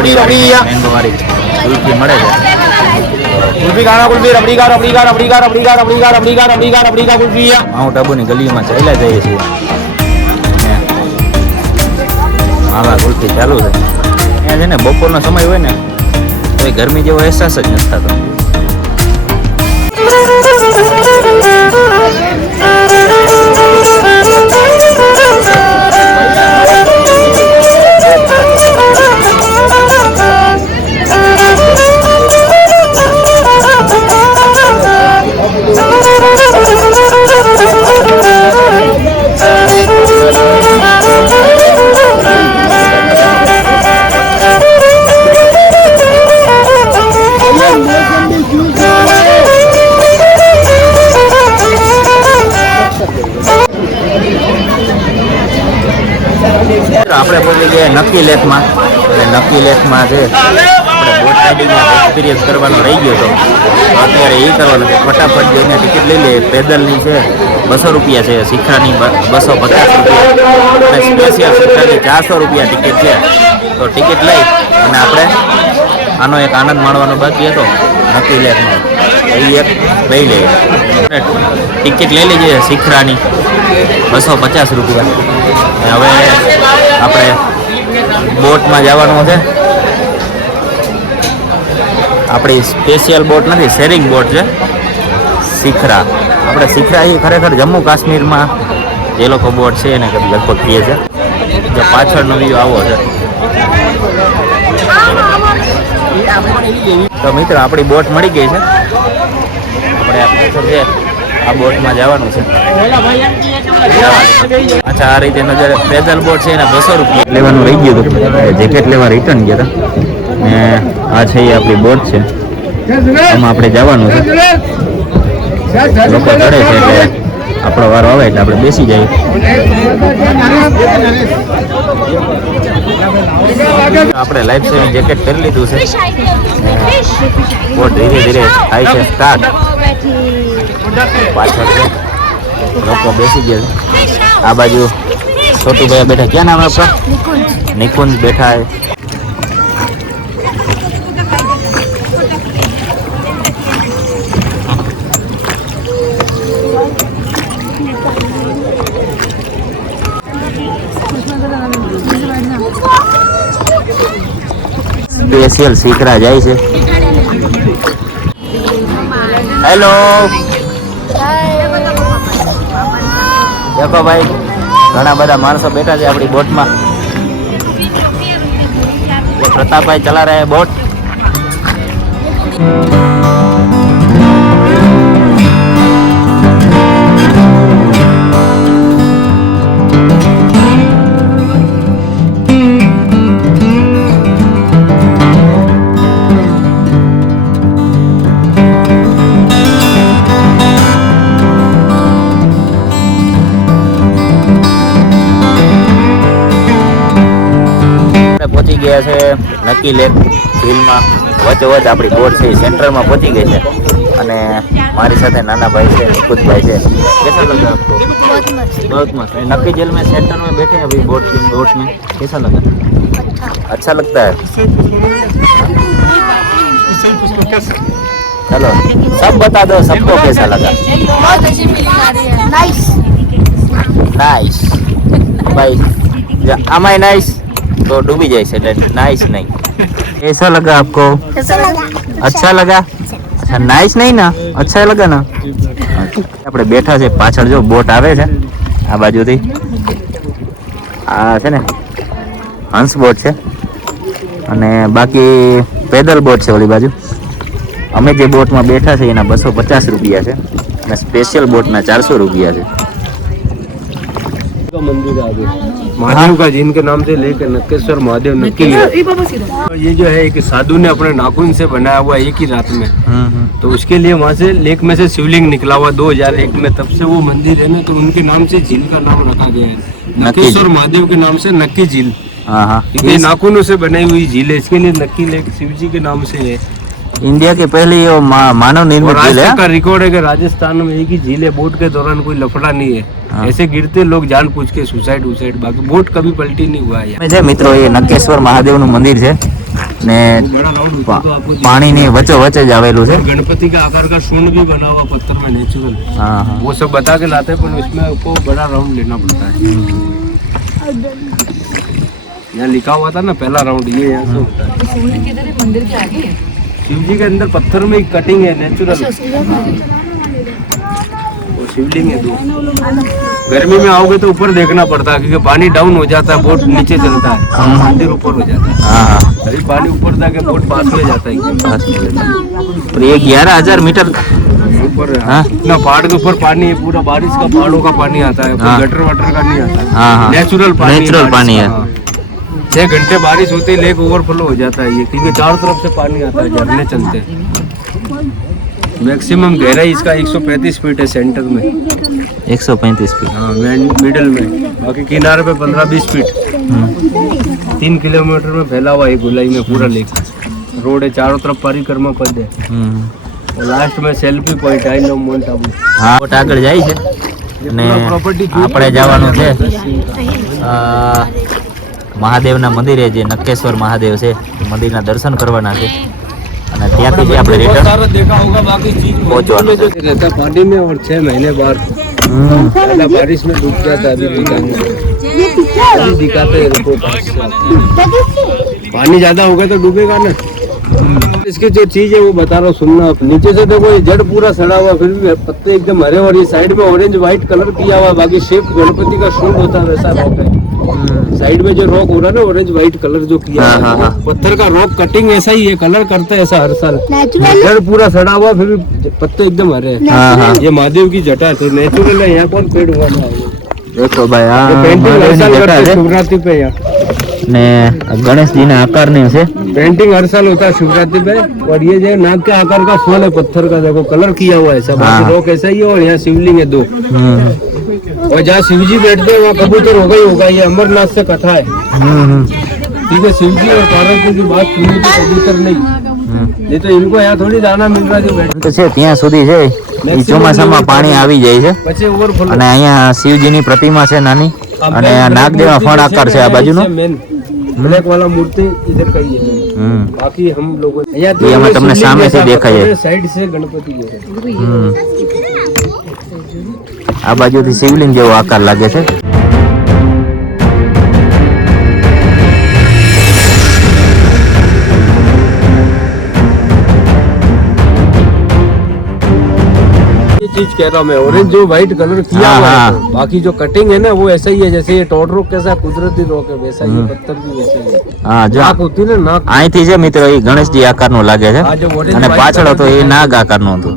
રબડી કુલ્ફી મળે છે. કુલ્ફી ખાના કુલ્ફી રબડી કા રબડી કા રબડી કા રબડી કા રબડી કા રબડી કા રબડી કા રબડી કા કુલ્ફી. માઉન્ટ આબુની ગલીમાં ચાલ્યા જઈએ છીએ. આવા કુલ્ફી ચાલુ છે. ત્યાં છે ને બપોરનો સમય હોય ને તો એ ગરમી જેવો અહેસાસ જ નથી થતો. નક્કી લેખમાં. અને નક્કી લેખમાં જે આપણે બોટ રાઇડિંગમાં એક્સપિરિયન્સ કરવાનો રહી ગયો હતો અત્યારે એ કરવાનું છે. ફટાફટ જઈને ટિકિટ લઈ લઈએ. પેદલની છે બસો રૂપિયા છે શિખરાની બસો પચાસ રૂપિયા. અને સ્પેશિયલ શિખરાની ચારસો રૂપિયા ટિકિટ છે. તો ટિકિટ લઈ અને આપણે આનો એક આનંદ માણવાનો બાકી હતો, નક્કી લેખનો એ એક લઈ લઈએ. ટિકિટ લઈ લેજે શિખરાની, બસો પચાસ રૂપિયા. હવે આપણે બોટમાં જવાનું છે. આપણી સ્પેશિયલ બોટ નથી શેરિંગ બોટ છે. શિખરા. આપણે શિખરા એ ખરેખર જમ્મુ કાશ્મીરમાં જે લોકો બોટ છે એને લગભગ કહે છે. જો પાછળનો વ્યૂ આવો છે. તો મિત્ર, આપણી બોટ મળી ગઈ છે. આપણે આ બોટમાં જવાનું છે. અચ્છા આ રીતે નજર પેદલ બોટ છે એના બસો રૂપિયા. લેવાનું રહી ગયું હતું. જેકેટ લેવા રિટર્ન ગયા હતા. ને આ છે એ આપણી બોટ છે. આમાં આપણે જવાનું છે. લોકો ચડે છે એટલે આપણો વારો આવે એટલે આપણે બેસી જઈએ. આપણે લાઈફ સેવિંગ જેકેટ પહેરી લીધું છે. બોટ ધીરે ધીરે થાય છે સ્ટાર્ટ પાછળ છે. લોકો બેસી ગયા. આ બાજુ છોટુભાઈ બેઠા. ક્યાં નામ આપણા નિકુંજ બેઠા સ્પેશિયલ શીખરા જાય છે. હેલો દેખો ભાઈ ઘણા બધા માણસો બેઠા છે આપણી બોટમાં. પ્રતાપભાઈ ચલા રહ્યા બોટ. પહોંચી ગયા છે નક્કી લેક હિલમાં વચ્ચોવચ આપણી બોટ છે એ સેન્ટરમાં પહોંચી ગઈ છે અને મારી સાથે નાના ભાઈ છે નિકુંજભાઈ છે कैसा लगा आपको बहुत मस्त नक्की जेल में सेंटर में बैठे हैं अभी बोट बोट में कैसा लगा अच्छा लगता है चलो सब बता दो सबको कैसा लगा बहुत अच्छी फीलिंग आ रही है नाइस नाइस भाई am I nice तो डूबी जाए એટલે नाइस नहीं कैसा लगा आपको कैसा लगा अच्छा लगा अच्छा नाइस नहीं ना अच्छा लगा ना આપણે બેઠા છે પાછળ જો બોટ આવે છે આ બાજુથી આ છે ને હંસ બોટ છે અને બાકી પેદલ બોટ છે ઓલી બાજુ અમે જે બોટમાં બેઠા છે એના બસો પચાસ રૂપિયા છે અને સ્પેશિયલ બોટના ચારસો રૂપિયા છે का मंदिर है आगे। महादेव का जिनके नाम से लेकर नक्केश्वर महादेव नक्की तो ये जो है एक साधु ने अपने नाखून से बनाया हुआ एक ही रात में। तो उसके लिए वहाँ से लेक में से शिवलिंग निकला हुआ 2001 में तब से वो मंदिर है ना तो उनके नाम से झील का नाम रखा गया है। नक्केश्वर महादेव के नाम से नक्की झील। हाँ हाँ। ये नाखूनों से बनाई हुई झील है इसके लिए नक्की लेक शिव जी के नाम से है। इंडिया की पहली ये मा, मानव और निर्मित आज झील है तक का रिकॉर्ड है कि राजस्थान में एक ही झील है बोट के दौरान कोई लफड़ा नहीं है हाँ। ऐसे गिरते लोग जान पूछ के सुसाइड वुसाइड बाकी बोट कभी पलटी नहीं हुआ है यहाँ। છે મિત્રો એ નકેશ્વર મહાદેવનું મંદિર છે ને बड़ा राउंड પા- होता तो आपको પાણીની વચ્ચે વચ્ચે જ આવેલું છે गणपति का आकार का सूंड भी बना हुआ पत्थर में नेचुरल હા હા वो सब बता के लाते हैं पर इसमें आपको बड़ा राउंड लेना पड़ता है यहाँ लिखा हुआ था ना पहला राउंड ये यहाँ से होता है सूर्य किधर है मंदिर के आगे शिव जी के अंदर पत्थर में कटिंग है नेचुरल वो शिवलिंग है दो गर्मी में आओगे तो ऊपर देखना पड़ता है क्योंकि पानी डाउन हो जाता है बोट नीचे चलता है। मंदिर ऊपर हो जाता है। હા હા अभी पानी ऊपर जाके बोट पास में जाता है। एकदम और ये ग्यारह हज़ार मीटर ऊपर हाँ? इतना पहाड़ के ऊपर पानी है पूरा बारिश का पहाड़ों का पानी आता है हाँ। गटर वटर का नहीं आता हाँ, हाँ। नेचुरल पानी नेचुरल पानी है। हाँ। छह घंटे बारिश होती है लेक ओवरफ्लो हो जाता है ये क्योंकि चारों तरफ से पानी आता है झरने चलते हैं मैक्सिमम गहराई इसका 135 फीट है सेंटर में एक सौ पैंतीस फीट हाँ मिडल में बाकी किनारे पे 15-20 फीट तीन किलोमीटर में फैला हुआ है गोलाई में पूरा लेक रोड है चारों तरफ परिक्रमा पद है હમ. और लास्ट में selfie point I know Mount Abu હા બોટ આગળ જાય છે ને આપણે જવાનું છે અ, મહાદેવના મંદિરે જે નક્કેશ્વર મહાદેવ છે એ મંદિરના દર્શન કરવાના છે અને ત્યાંથી જે આપણે बहुत રિટર્ન सारा देखा होगा बाकी चीज पहुंचवाना जो रहता है पानी में और छह महीने बाद पहला बारिश में डूब जाता है अभी दिखाएंगे अभी दिखाते हैं रिपोर्ट पानी ज्यादा होगा तो डूबेगा ना इसकी जो चीज है वो बता रहा हूँ सुनना आप नीचे से देखो ये जड़ पूरा सड़ा हुआ फिर भी पत्ते एकदम हरे और ये साइड में ऑरेंज व्हाइट कलर किया हुआ है, बाकी शेप गणपति का सूंड होता है वैसा रॉक है साइड में जो रॉक हो रहा है ना ऑरेंज व्हाइट कलर जो किया हाँ, हाँ, हाँ. पत्थर का रॉक कटिंग ऐसा ही है कलर करता है ऐसा हर साल। पेड़ पूरा सड़ा हुआ फिर भी पत्ते एकदम हरे हैं। हाँ, हाँ. ये महादेव की जटा है तो नेचुरल है यहाँ कौन पेड़ हुआ देखो तो भाई पे यहाँ ने गणेश जी ने आकार नहीं उसे। पेंटिंग हर साल होता है शिवरात्रि पे। और ये जो नाग के आकार का फल है पत्थर का देखो कलर किया हुआ है सब। हाँ। रोक ऐसा ही है और यहाँ शिवलिंग है दो। हम्म। और जहाँ शिव जी बैठते हैं वहाँ कबूतर होगा ही होगा ये अमरनाथ से कथा है હમ હમ ठीक है शिव जी और पार्वती की बात सुनी तो कबूतर नहीं હમ. नहीं तो इनको यहाँ थोड़ी दाना मिल रहा है जो बैठे તો છે ત્યાં સુધી છે એ ચોમાસામાં પાણી આવી જાય છે बच्चे ओवरफ्लो અને અહીંયા શિવજીની પ્રતિમા છે નાની અને આ નાગદેવા ફળ આકાર છે આ બાજુનો ब्लैक वाला मूर्ति इधर का ही है હમ बाकी हम लोगों ये हमें तुमने सामने से देखा है। साइड से गणपति है હમ. આ બાજુથી શિવલિંગ જેવો આકાર લાગે છે ये चीज कह रहा हूँ मैं ऑरेंज जो व्हाइट कलर किया हाँ, हुआ है हाँ। तो बाकी जो कटिंग है ना वो ऐसा ही है जैसे ये टोड रोक कैसा कुदरती रोक है वैसा ही है, पत्थर भी वैसा ही है હા જો नाक होती है ना नाक અહીંથી છે મિત્રો એ ગણેશજી આકારનું લાગે છે આ જો orange અને white પાછળ હતો એ colour નાગ આકારનું હતું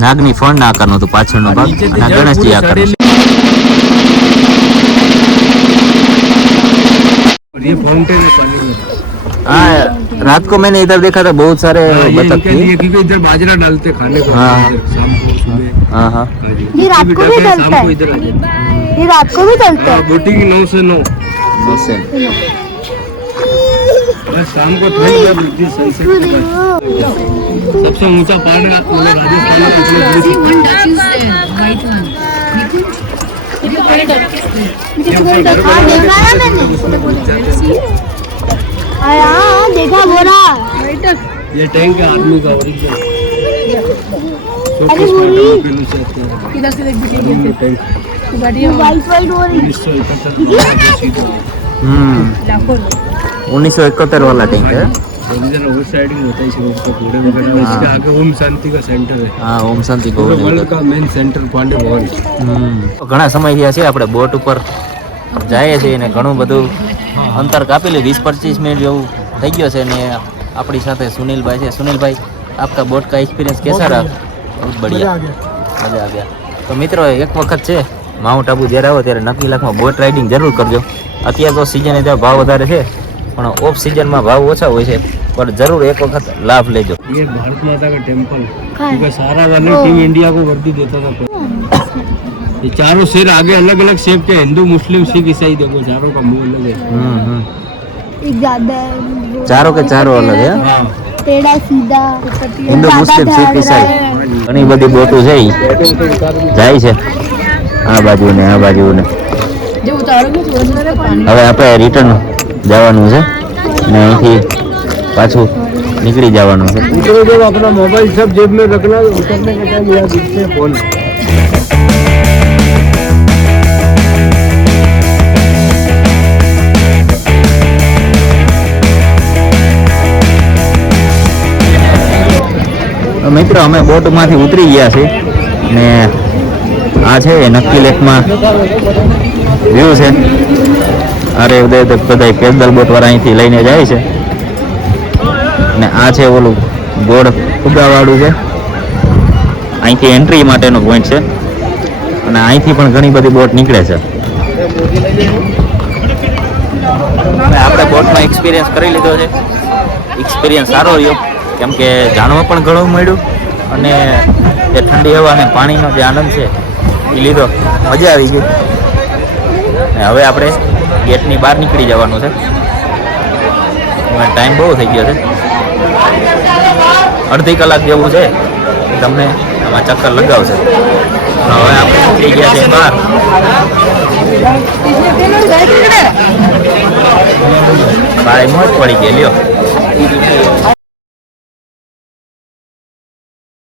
નાગની ફળના આકારનું હતું પાછળનો ભાગ नीचे અને આ जड़ ગણેશજી पूरी આકારનું सड़ेली और ये फाउंटेन है पानी में हाँ रात को मैंने इधर देखा था बहुत सारे हाँ, ये बतख इनके थी लिए क्योंकि इधर बाजरा डालते खाने को हाँ। इधर शाम को सुबह हाँ हाँ हाँ जी। ये रात भी को भी डलते हैं, डलता शाम को है। इधर आ जाते ये रात को भी चलता हैं है बोटिंग नौ से नौ बस है। बस शाम को ठंड जब होती है सनसेट के बाद सबसे ऊंचा पहाड़ है मतलब राजस्थान में पिछले बीस हाँ देखा ना मैंने हाँ हाँ, देखा बोला ये टैंक है आदमी का ओरिजिनल अरे बोली किधर से देख टैंक वाइट वाइट हो रही उन्नीस सौ इकहत्तर हम्म उन्नीस सौ इकहत्तर वाला टैंक है इधर ओवर साइडिंग होता है इस रोड का पूरे वगैरह इसके आगे ओम शांति का सेंटर है હા ઓમ શાંતિ पूरे ગૌરી वर्ल्ड का मेन सेंटर पांडे भवन હમ. ઘણા સમય થયા છે આપણે બોટ ઉપર જઈએ છીએ ને ઘણું બધું અંતર કાપેલું વીસ પચીસ મિનિટ જેવું થઈ ગયો છે ને આપણી સાથે સુનિલભાઈ છે સુનિલભાઈ આપકા બોટ કા એક્સપિરિયન્સ કેસા રહા બહુ બઢિયા મજા આ ગયા તો મિત્રો એક વખત છે માઉન્ટ આબુ જ્યારે આવો ત્યારે નક્કી લાખમાં બોટ રાઇડિંગ જરૂર કરજો અત્યારે તો સિઝન એટલે ભાવ વધારે છે પણ ઓફ સિઝનમાં ભાવ ઓછા હોય છે પણ જરૂર એક વખત લાભ લેજો ये भारत माता का टेम्पल कहाँ है? क्योंकि सारा वाला टीम इंडिया को वर्दी देता था पहले। ये चारों शेर आगे अलग अलग शेप के हिंदू मुस्लिम सिख ईसाई देखो चारों का मुंह अलग है હમ હમ एक ज्यादा ચારો કે ચારો અલગ છે हाँ टेढ़ा सीधा હિન્દુ મુસ્લિમ શીખ ઈસાઈ ઘણી બધી બોટો છે ઈ बैठे तो उतार भी જાય છે આ બાજુ ને આ બાજુ ને હવે આપણે રિટર્ન જવાનું છે. અને અહીંથી પાછું નીકળી જવાનું છે. નીકળી જવું આપણા મોબાઈલ સબ જેબ મેં મિત્રો અમે બોટમાંથી ઉતરી ગયા છે ને આ છે નક્કી લેકમાં વ્યૂ છે. અરે ઉદય, તો બધા પેદલ બોટ વાળા અહીંથી લઈને જાય છે. ને આ છે ઓલું ગોળ ફુગાવાળું છે. અહીંથી એન્ટ્રી માટેનો પોઈન્ટ છે. અને અહીંથી પણ ઘણી બધી બોટ નીકળે છે. આપણે બોટમાં એક્સપિરિયન્સ કરી લીધો છે. એક્સપિરિયન્સ સારો રહ્યો. કેમ કે જાણવા પણ ઘણું મળ્યું. અને જે ઠંડી હવા અને પાણીનો જે આનંદ છે, એ લીધો. મજા આવી ગઈ. હવે આપણે ગેટની બહાર નીકળી જવાનું છે. ટાઈમ બહુ થઈ ગયો છે. અડધી કલાક જેવું છે. તમને આમાં ચક્કર લગાવશે. હવે આપણે નીકળી ગયા છે બહાર. ભાઈ મોજ પડી ગઈ, લ્યો.